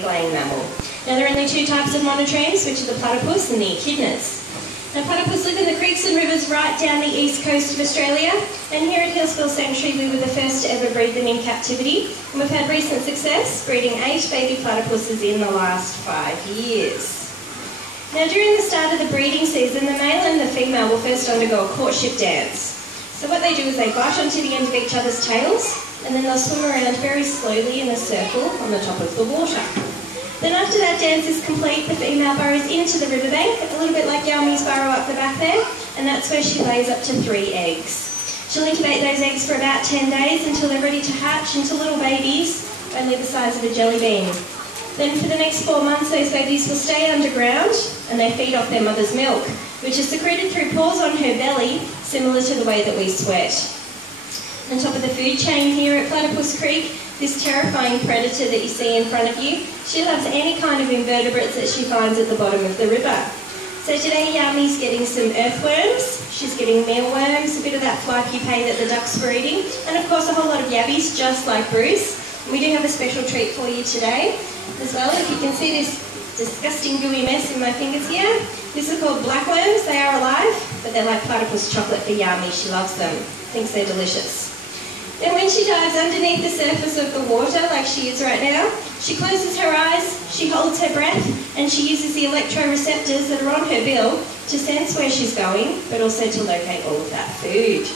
Gland mammal. Now there are only two types of monotremes, which are the platypus and the echidnas. Now platypus live in the creeks and rivers right down the east coast of Australia, and here at Hillsville Sanctuary we were the first to ever breed them in captivity, and we've had recent success breeding 8 baby platypuses in the last 5 years. Now during the start of the breeding season, the male and the female will first undergo a courtship dance. So what they do is they bite onto the end of each other's tails, and then they'll swim around very slowly in a circle on the top of the water. Then after that dance is complete, the female burrows into the riverbank, a little bit like Yami's burrow up the back there, and that's where she lays up to 3 eggs. She'll incubate those eggs for about 10 days until they're ready to hatch into little babies, only the size of a jelly bean. Then for the next 4 months, those babies will stay underground and they feed off their mother's milk, which is secreted through pores on her belly, similar to the way that we sweat. On top of the food chain here at Platypus Creek, this terrifying predator that you see in front of you, she loves any kind of invertebrates that she finds at the bottom of the river. So today Yami's getting some earthworms, she's getting mealworms, a bit of that fly puppae that the ducks were eating, and of course a whole lot of yabbies, just like Bruce. We do have a special treat for you today as well. If you can see this disgusting gooey mess in my fingers here, this is called blackworms. They are alive, but they're like platypus chocolate for Yami. She loves them, thinks they're delicious. Then when she dives underneath the surface of the water, like she is right now, she closes her eyes, she holds her breath, and she uses the electroreceptors that are on her bill to sense where she's going, but also to locate all of that food.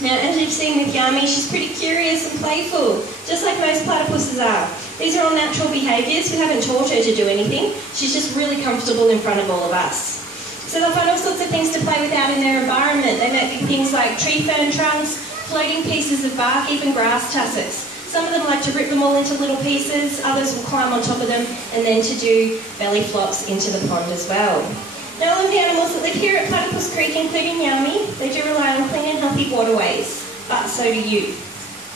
Now, as you've seen with Yami, she's pretty curious and playful, just like most platypuses are. These are all natural behaviours. We haven't taught her to do anything. She's just really comfortable in front of all of us. So they'll find all sorts of things to play with out in their environment. They might be things like tree fern trunks, floating pieces of bark, even grass tussocks. Some of them like to rip them all into little pieces, others will climb on top of them, and then to do belly flops into the pond as well. Now all of the animals that live here at Platypus Creek, including Yami, they do rely on clean and healthy waterways, but so do you.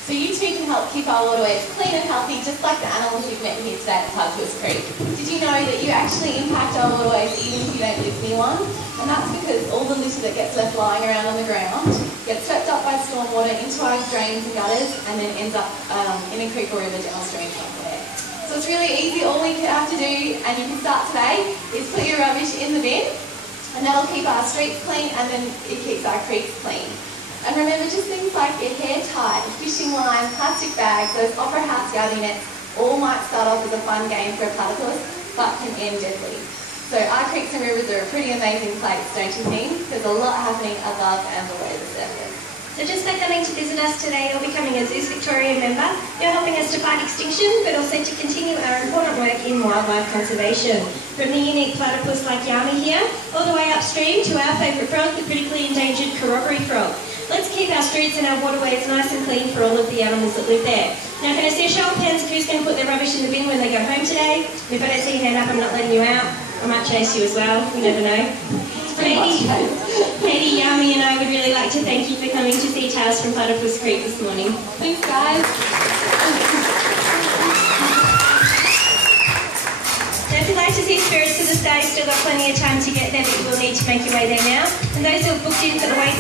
So you too can help keep our waterways clean and healthy, just like the animals you've met here today at Platypus Creek. Did you know that you actually impact our waterways even if you don't live near one? And that's because all the litter that gets left lying around on the ground gets swept up by stormwater into our drains and gutters and then ends up in a creek or river downstream somewhere. So it's really easy. All we have to do, and you can start today, is put your rubbish in the bin, and that'll keep our streets clean and then it keeps our creeks clean. And remember, just things like your hair tie, fishing line, plastic bags, those opera house yardie nets, all might start off as a fun game for a platypus, but can end deadly. So our creeks and rivers are a pretty amazing place, don't you think? There's a lot happening above and below the surface. So just by coming to visit us today or becoming a Zoos Victoria member, you're helping us to fight extinction, but also to continue our important work in wildlife conservation. From the unique platypus like Yami here, all the way upstream to our favourite frog, the critically endangered corroboree frog. Let's keep our streets and our waterways nice and clean for all of the animals that live there. Now can I see a show of hands of who's going to put their rubbish in the bin when they go home today? If I don't see your hand up, I'm not letting you out. I might chase you as well, you never know. Katie, Yami and I would really like to thank you for coming to see Tales from Platypus Creek this morning. Thanks guys. Now if you'd like to see Spirits to the Star, you've still got plenty of time to get there, but you will need to make your way there now. And those who have booked in for the wait